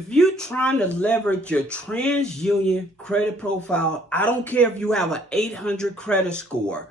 if you're trying to leverage your TransUnion credit profile, I don't care if you have an 800 credit score,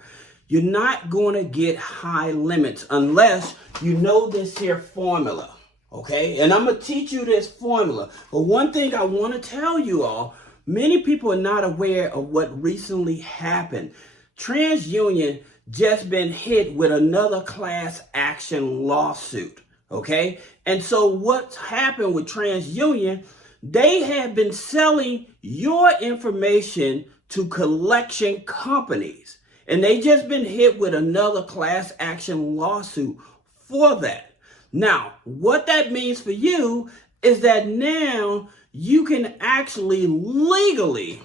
you're not going to get high limits unless you know this here formula, okay? And I'm going to teach you this formula. But one thing I want to tell you all, many people are not aware of what recently happened. TransUnion just been hit with another class action lawsuit. Okay, and so what's happened with TransUnion, they have been selling your information to collection companies, and they just been hit with another class action lawsuit for that. Now, what that means for you is that now you can actually legally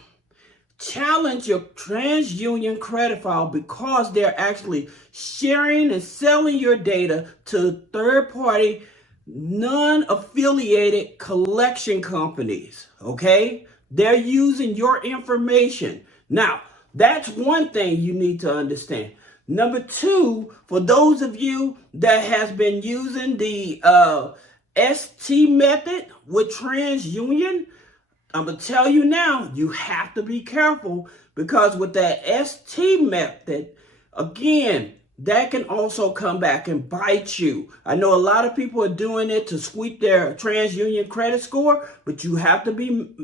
challenge your TransUnion credit file because they're actually sharing and selling your data to third-party, non-affiliated collection companies, okay? They're using your information. Now, that's one thing you need to understand. Number two, for those of you that has been using the ST method with TransUnion, I'm going to tell you now, you have to be careful because with that ST method, again, that can also come back and bite you. I know a lot of people are doing it to sweep their TransUnion credit score, but you have to be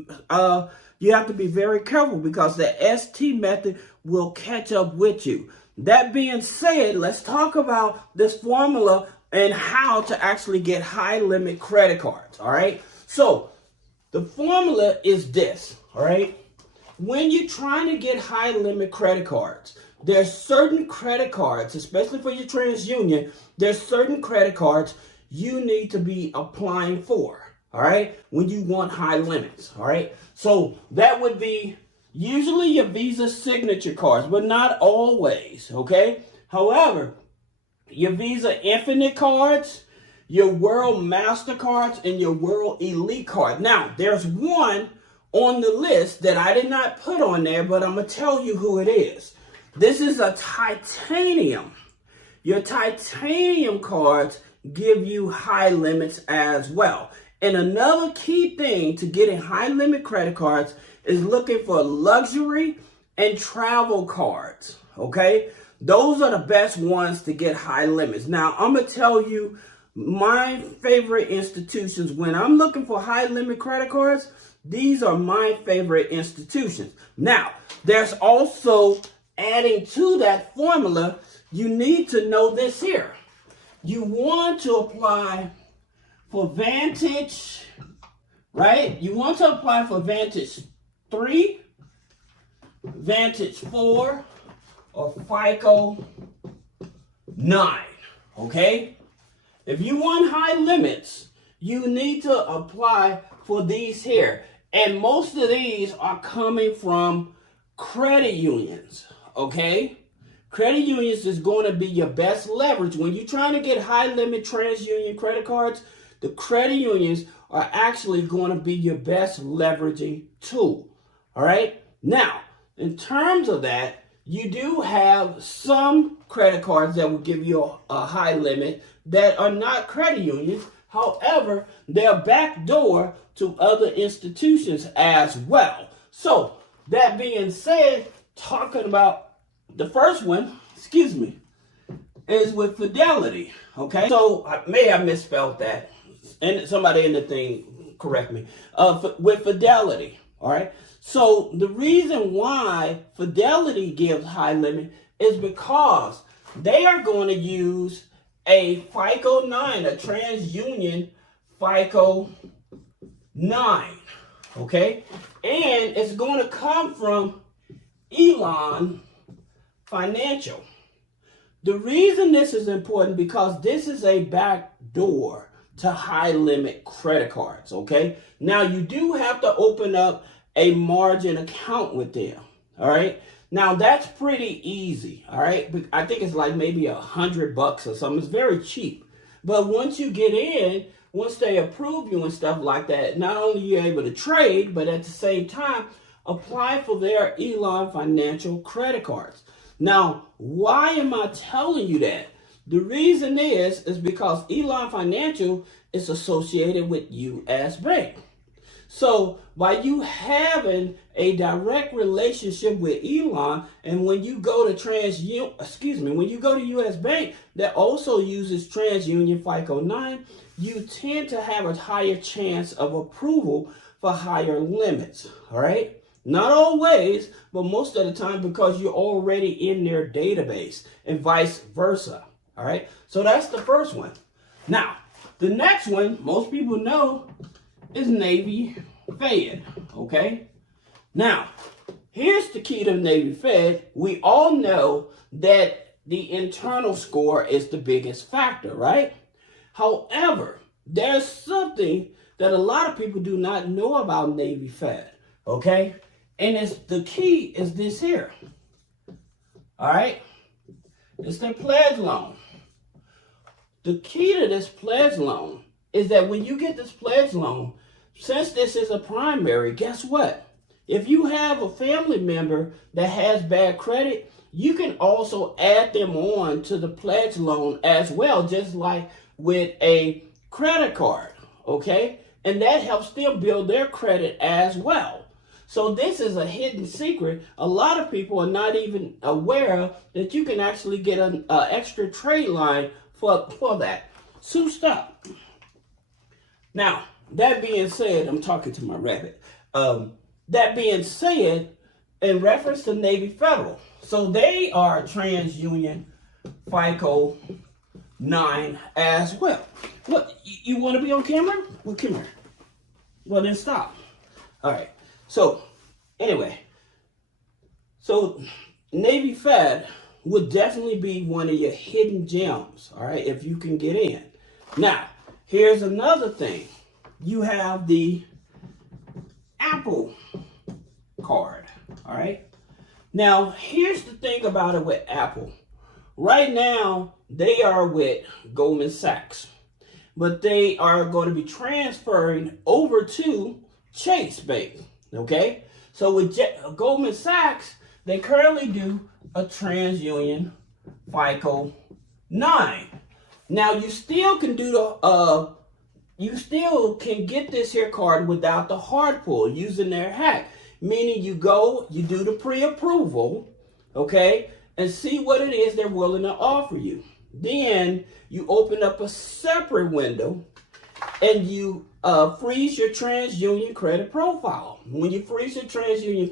very careful because the ST method will catch up with you. That being said, let's talk about this formula and how to actually get high limit credit cards. All right. So the formula is this, all right? When you're trying to get high limit credit cards, there's certain credit cards, especially for your TransUnion, there's certain credit cards you need to be applying for, all right? When you want high limits, all right? So that would be usually your Visa signature cards, but not always, okay? However, your Visa Infinite cards, your World MasterCards, and your World Elite card. Now, there's one on the list that I did not put on there, but I'm going to tell you who it is. This is a titanium. Your titanium cards give you high limits as well. And another key thing to getting high limit credit cards is looking for luxury and travel cards, okay? Those are the best ones to get high limits. Now, I'm going to tell you my favorite institutions. When I'm looking for high limit credit cards, these are my favorite institutions. Now, there's also, adding to that formula, you need to know this here. You want to apply for Vantage, right? You want to apply for Vantage 3, Vantage 4, or FICO 9, okay? If you want high limits, you need to apply for these here. And most of these are coming from credit unions, okay? Credit unions is going to be your best leverage. When you're trying to get high limit TransUnion credit cards, the credit unions are actually going to be your best leveraging tool, all right? Now, in terms of that, you do have some credit cards that will give you a high limit that are not credit unions. However, they're backdoor to other institutions as well. So, that being said, talking about the first one, is with Fidelity, okay? So, I may have misspelled that, and somebody in the thing correct me. With Fidelity, all right? So, the reason why Fidelity gives high limit is because they are going to use a FICO 9, a TransUnion FICO 9, okay? And it's going to come from Elon Financial. The reason this is important because this is a backdoor to high limit credit cards, okay? Now, you do have to open up a margin account with them, all right? Now, that's pretty easy, all right? But I think it's like maybe $100 or something. It's very cheap. But once you get in, once they approve you and stuff like that, not only are you able to trade, but at the same time, apply for their Elon Financial credit cards. Now, why am I telling you that? The reason is because Elon Financial is associated with U.S. Bank. So by you having a direct relationship with Elon, and when you go to when you go to US Bank that also uses TransUnion FICO 9, you tend to have a higher chance of approval for higher limits. All right. Not always, but most of the time, because you're already in their database, and vice versa. All right. So that's the first one. Now, the next one, most people know, is Navy Fed. Okay. Now, here's the key to Navy Fed. We all know that the internal score is the biggest factor, right? However, there's something that a lot of people do not know about Navy Fed. Okay. And the key is this here. All right. It's their pledge loan. The key to this pledge loan is that when you get this pledge loan, since this is a primary, guess what? If you have a family member that has bad credit, you can also add them on to the pledge loan as well, just like with a credit card, okay? And that helps them build their credit as well. So this is a hidden secret. A lot of people are not even aware that you can actually get an extra trade line for that. So stop. Now, that being said, I'm talking to my rabbit. That being said, in reference to Navy Federal, so they are TransUnion FICO 9 as well. What, you want to be on camera? Well, come here. Well, then stop. All right. So, anyway, so Navy Fed would definitely be one of your hidden gems, all right, if you can get in. Now, here's another thing. You have the Apple card, all right? Now, here's the thing about it with Apple. Right now, they are with Goldman Sachs, but they are going to be transferring over to Chase Bank. Okay, so with Goldman Sachs, they currently do a TransUnion FICO 9. Now you still can do you still can get this here card without the hard pull using their hack. Meaning you do the pre-approval, okay, and see what it is they're willing to offer you. Then you open up a separate window and you freeze your TransUnion credit profile. When you freeze your TransUnion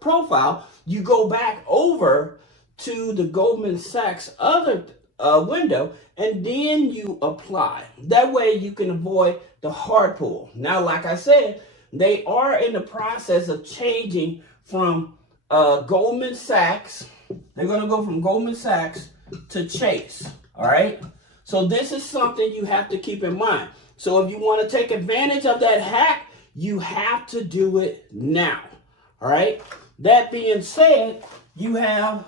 profile, you go back over to the Goldman Sachs other window, and then you apply. That way you can avoid the hard pull. Now, like I said, they are in the process of changing from Goldman Sachs. They're going to go from Goldman Sachs to Chase. All right. So this is something you have to keep in mind. So if you want to take advantage of that hack, you have to do it now. All right. That being said, you have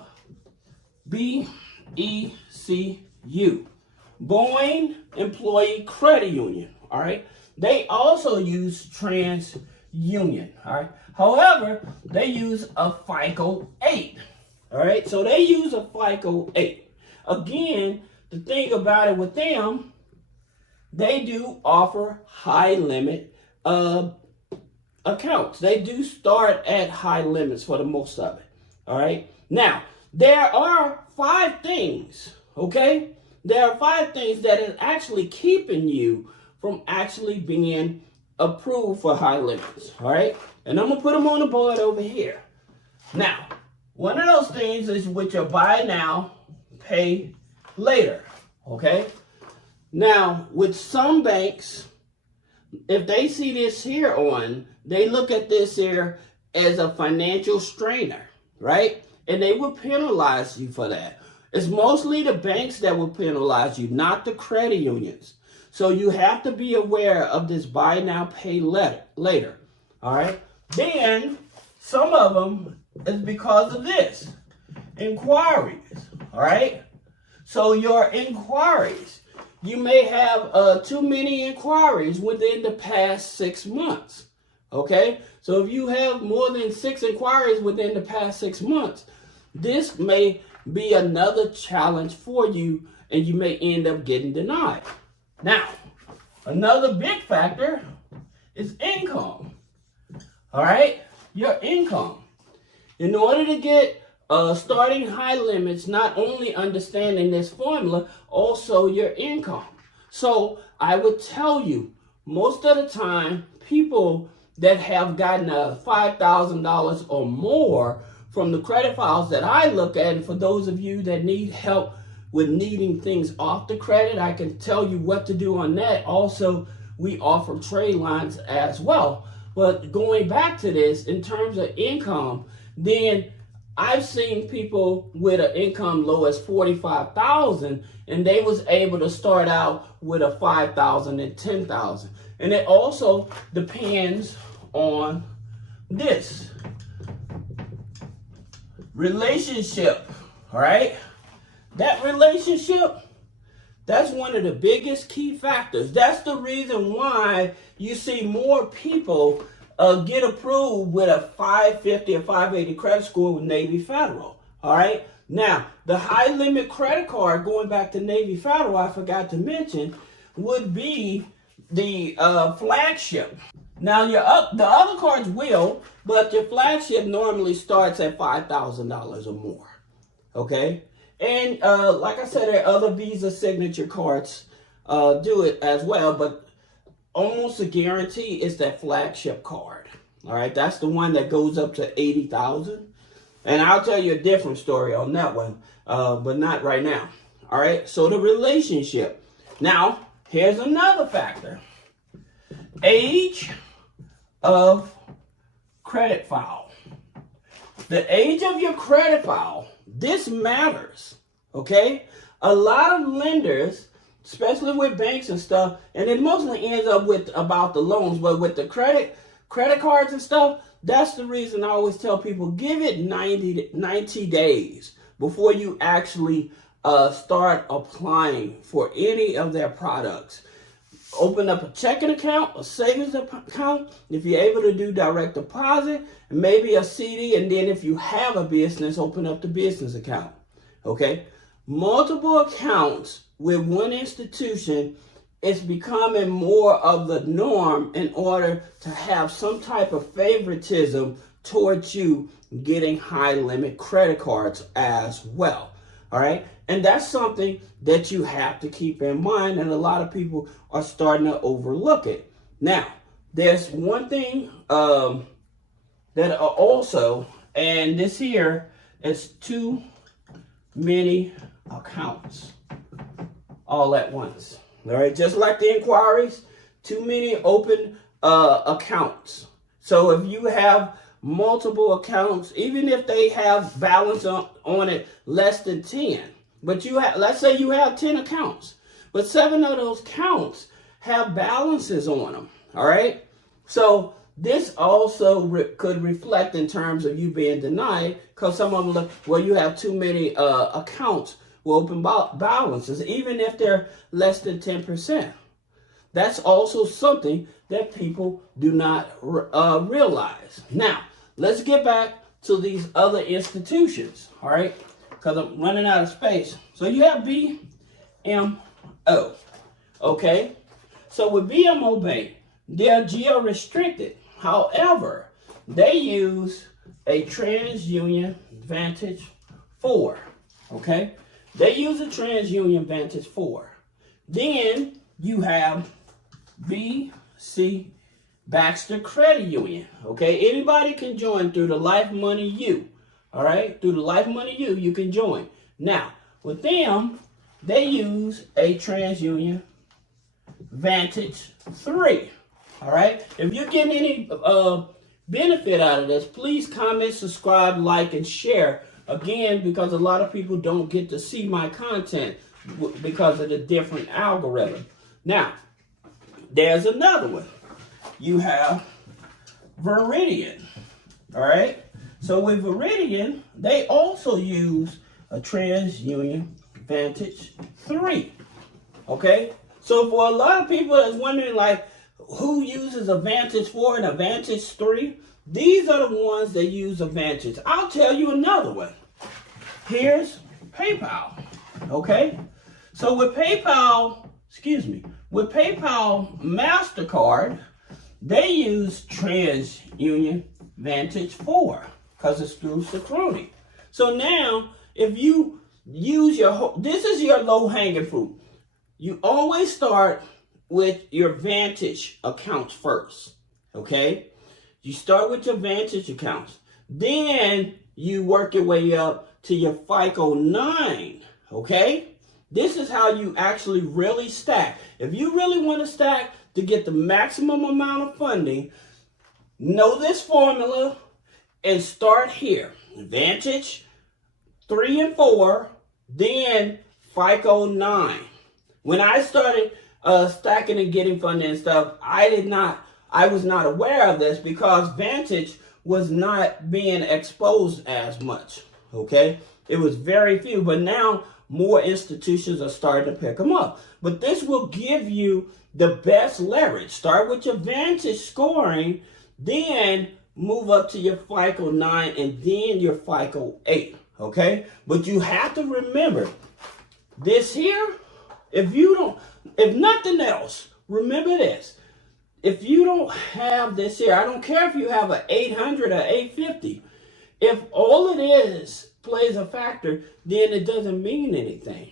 BECU, Boeing Employee Credit Union. All right. They also use TransUnion. All right. However, they use a FICO 8. All right. So they use a FICO 8. Again, the thing about it with them, they do offer high limit accounts. They do start at high limits for the most of it. All right. Now, there are 5 things, okay? There are 5 things that is actually keeping you from actually being approved for high limits. All right. And I'm going to put them on the board over here. Now, one of those things is with your buy now, pay later. Okay. Now, with some banks, if they see this here on, they look at this here as a financial strainer, right? And they will penalize you for that. It's mostly the banks that will penalize you, not the credit unions. So you have to be aware of this buy now, pay later. All right. Then some of them is because of this inquiries. All right. So your inquiries, you may have too many inquiries within the past 6 months. Okay. So if you have more than 6 inquiries within the past 6 months, this may be another challenge for you and you may end up getting denied. Now, another big factor is income. all right, your income. In order to get starting high limits, not only understanding this formula, also your income. So I would tell you, most of the time, people that have gotten $5,000 or more from the credit files that I look at, and for those of you that need help with needing things off the credit, I can tell you what to do on that. Also, we offer trade lines as well. But going back to this, in terms of income, then I've seen people with an income low as $45,000, and they was able to start out with a $5,000 and $10,000. And it also depends on this relationship, all right? That relationship, that's one of the biggest key factors. That's the reason why you see more people get approved with a 550 or 580 credit score with Navy Federal. All right. Now, the high limit credit card, going back to Navy Federal, I forgot to mention, would be the flagship. Now, the other cards will, but your flagship normally starts at $5,000 or more. Okay. And like I said, there are other Visa signature cards do it as well, but almost a guarantee is that flagship card. All right, that's the one that goes up to $80,000. And I'll tell you a different story on that one, but not right now. All right, so the relationship. Now, here's another factor. Age of credit file. The age of your credit file, this matters, okay? A lot of lenders, especially with banks and stuff, and it mostly ends up with about the loans, but with the credit cards and stuff, that's the reason I always tell people, give it 90 days before you actually start applying for any of their products. Open up a checking account, a savings account, if you're able to do direct deposit, and maybe a CD, and then if you have a business, open up the business account, okay? Multiple accounts with one institution is becoming more of the norm in order to have some type of favoritism towards you getting high limit credit cards as well. All right. And that's something that you have to keep in mind. And a lot of people are starting to overlook it. Now, there's one thing that also, and this here is too many accounts all at once. All right, just like the inquiries, too many open accounts. So if you have multiple accounts, even if they have balance on it less than 10, but you have, let's say you have 10 accounts, but 7 of those accounts have balances on them. All right, so this also could reflect in terms of you being denied, because some of them look, well, you have too many accounts with open balances, even if they're less than 10%. That's also something that people do not realize. Now, let's get back to these other institutions, all right? Because I'm running out of space. So you have BMO, okay? So with BMO Bank, they're geo-restricted. However, they use a Transunion Vantage 4, okay? They use a Transunion Vantage 4. Then you have BC Baxter Credit Union. Okay, anybody can join through the Life Money U. All right, through the Life Money U, you can join. Now, with them, they use a Transunion Vantage 3. All right, if you're getting any benefit out of this, please comment, subscribe, like, and share. Again, because a lot of people don't get to see my content because of the different algorithm. Now, there's another one. You have Veridian. All right. So with Veridian, they also use a Transunion Vantage 3. Okay. So for a lot of people that's wondering, like, who uses a Vantage 4 and a Vantage 3? These are the ones that use a Vantage. I'll tell you another one. Here's PayPal. Okay. So with PayPal, with PayPal MasterCard, They use Transunion Vantage 4 because it's through security. So now, if you use this is your low-hanging fruit. You always start with your Vantage accounts first, okay? You start with your Vantage accounts. Then you work your way up to your FICO 9, okay? This is how you actually really stack. If you really want to stack to get the maximum amount of funding, know this formula and start here. Vantage 3 and 4, then FICO 9. When I started stacking and getting funding and stuff, I was not aware of this because Vantage was not being exposed as much, okay? It was very few, but now more institutions are starting to pick them up. But this will give you the best leverage. Start with your Vantage scoring, then move up to your FICO 9 and then your FICO 8, okay? But you have to remember, this here, if nothing else, remember this. If you don't have this here, I don't care if you have an 800 or 850. If all it is plays a factor, then it doesn't mean anything,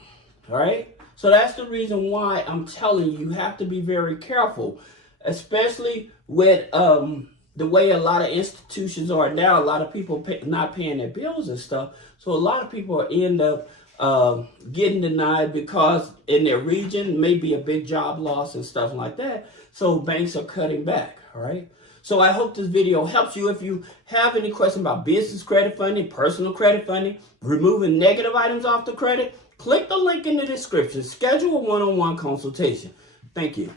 all right? So that's the reason why I'm telling you, you have to be very careful, especially with the way a lot of institutions are now. A lot of people not paying their bills and stuff. So a lot of people end up getting denied because in their region may be a big job loss and stuff like that. So banks are cutting back, all right? So I hope this video helps you. If you have any questions about business credit funding, personal credit funding, removing negative items off the credit, click the link in the description. Schedule a one-on-one consultation. Thank you.